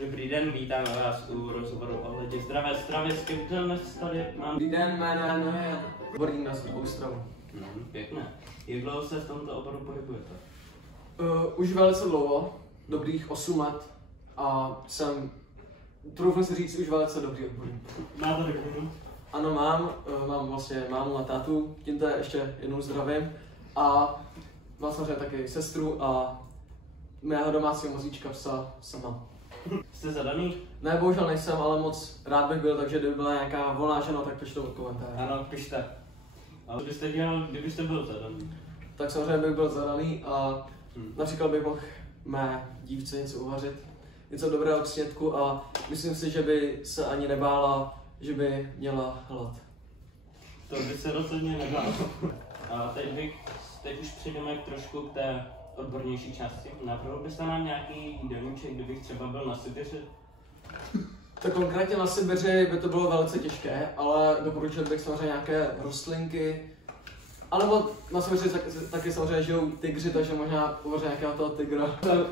Dobrý den, vítáme vás u rozhovoru ohledně zdravé stravy. S kým dnes tady mám? Dobrý den, mé jméno je odborník na zdravou stravu. Pěkné. Jak dlouho se v tomto oboru pohybujete? Už velice dlouho, dobrých 8 let a jsem, troufnu si říct, už velice dobrý odborník. Máte takovou? Ano, mám vlastně mámu a tátu, tímto ještě jednou zdravím a mám samozřejmě taky sestru a mého domácího mazíčka psa sama. Jste zadaný? Ne, bohužel nejsem, ale moc rád bych byl, takže kdyby byla nějaká volná žena, tak pište do komentáře. Ano, pište. A co byste dělal, kdybyste byl zadaný? Tak samozřejmě bych byl zadaný a například bych mohl mé dívce něco uvařit, něco dobrého k snědku a myslím si, že by se ani nebála, že by měla hlad. To by se rozhodně nebálo. A teď už přejdeme trošku k té odbornější části. Navrhl byste nám nějaký jídelníček, kdybych třeba byl na Sibiři? Tak konkrétně na Sibiři by to bylo velice těžké, ale doporučil bych samozřejmě nějaké rostlinky. Alebo na Sibiři taky samozřejmě žijou tygři, takže možná uvařit nějakého toho tygra.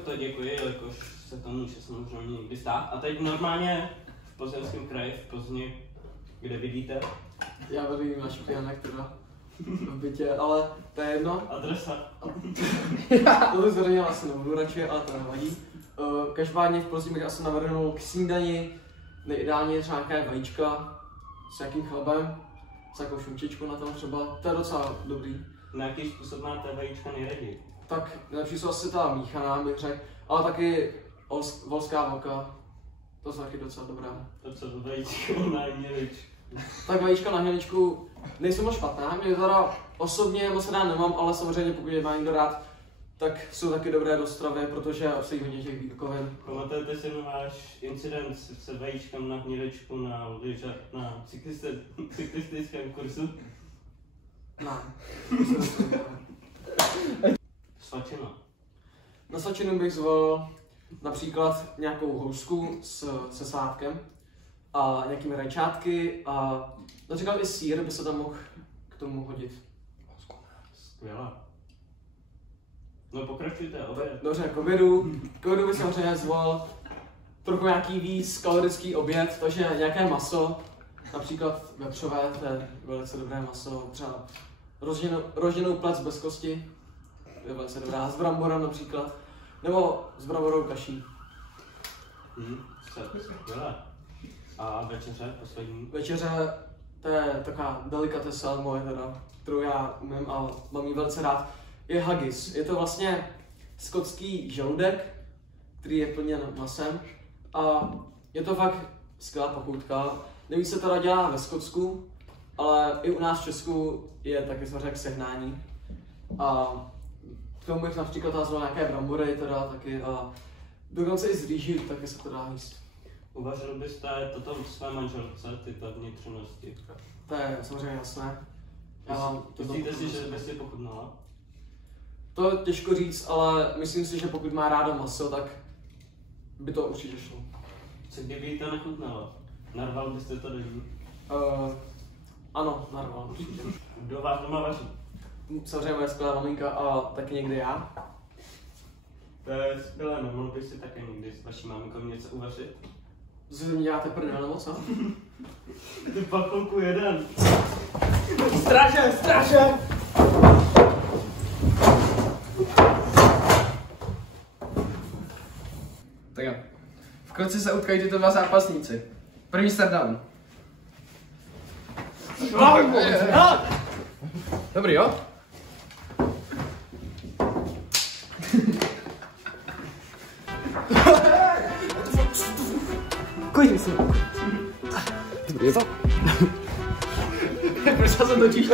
To děkuji, jelikož se to může samozřejmě někdy stát. A teď normálně v Plzeňském kraji, v Plzni, kde vidíte? Já bydlím na Špijanek teda v bytě, ale to je jedno. Adresa. To bych zveřejnil asi nebudu radši, ale to nevadí. Každopádně v Plzni bych asi navrhnul k snídani nejideálně třeba nějaké vajíčka s nějakým chlebem, s nějakou šunčičkou na tom třeba, to je docela dobrý. Na jaký způsob máte vajíčka nejraději? Tak nejlepší jsou asi ta míchaná, bych řekl, ale taky volská vlka, to jsou taky docela dobré. To co to vajíčko na hněličku? Tak vajíčka na hněličku nejsou moc špatná, mě teda osobně moc rád nemám, ale samozřejmě pokud je má někdo rád, tak jsou taky dobré do stravy, protože obsahují hodně těch bílkovin. Pamatujete si na váš incident se vajíčkem na hněličku na cyklistickém kurzu? Ne. Svačina. Na svačinu bych zvolil například nějakou housku se sádkem a nějakými rajčátky a například i sýr by se tam mohl k tomu hodit. Skvělé. No pokračujte, oběd. Dobře, k obědu bych samozřejmě zvolil trochu nějaký víc kalorický oběd, takže nějaké maso, například vepřové, to je velice dobré maso, třeba rozděnou plec bez kosti, to je velice dobrá, s bramborem například, nebo s bramborovou kaší. Skvělé. A večeře, poslední? Večeře, to je taková delikatesa moje teda, kterou já umím a mám ji velice rád, je haggis. Je to vlastně skotský žaludek, který je plněn masem a je to fakt skvělá pochoutka. Nejvíc se teda dělá ve Skotsku, ale i u nás v Česku je taky samozřejmě k sehnání. A k tomu bych například nazval nějaké brambory teda taky a dokonce i z rýži taky se to dá jíst. Uvařil byste toto své manželce, tyto vnitřnosti? To je samozřejmě jasné. Myslíte si, že by si pochutnala? To je těžko říct, ale myslím si, že pokud má ráda maso, tak by to určitě šlo. Co kdyby jí to nechutnalo? Narval byste to do ní? Ano, narval určitě. Kdo vás doma vaří? Samozřejmě moje skvělá maminka a taky někdy já. To je skvělé, no mohl bych si také někdy s vaší maminkou něco uvařit? Co mi děláte prdel nebo co? Ty pakolku jeden! Straže, straže! Tak jo. V konci se utkají tyto dva zápasníci. První start down. Dobrý, jo? Klidně se. Dobrý, je to? Proč se točíš?